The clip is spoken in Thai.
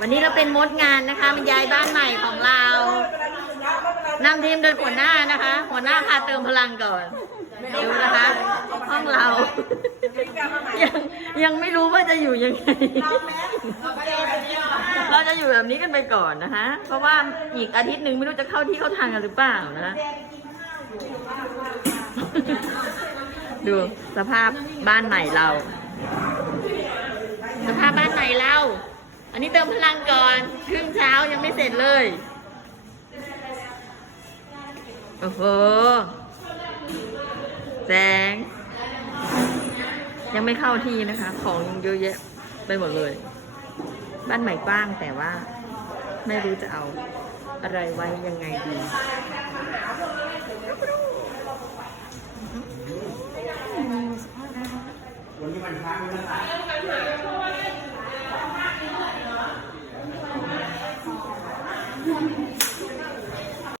วันนี้เราเป็นมดงานนะคะมันย้ายบ้านใหม่ของเรานำทีมโดยหัวหน้านะคะ หัวหน้าพาเติมพลังก่อนดูนะคะห้องเรา ยังยังไม่รู้ว่าจะอยู่ยังไง เราจะอยู่แบบนี้กันไปก่อนนะคะ เพราะว่าอีกอาทิตย์หนึ่งไม่รู้จะเข้าที่เข้าทางกันหรือเปล่านะคะดูสภาพบ้านใหม่เรา สภาพบ้านใหม่เรา นนี้เติมพลังก่อน ครึ่งเช้ายังไม่เสร็จเลย โอ้โห แสง ยังไม่เข้าที่นะคะ ของยังเยอะแยะไปหมดเลย บ้านใหม่กว้างแต่ว่า ไม่รู้จะเอาอะไรไว้ยังไงดีวันนี้วันพระวยนะคะ Yeah.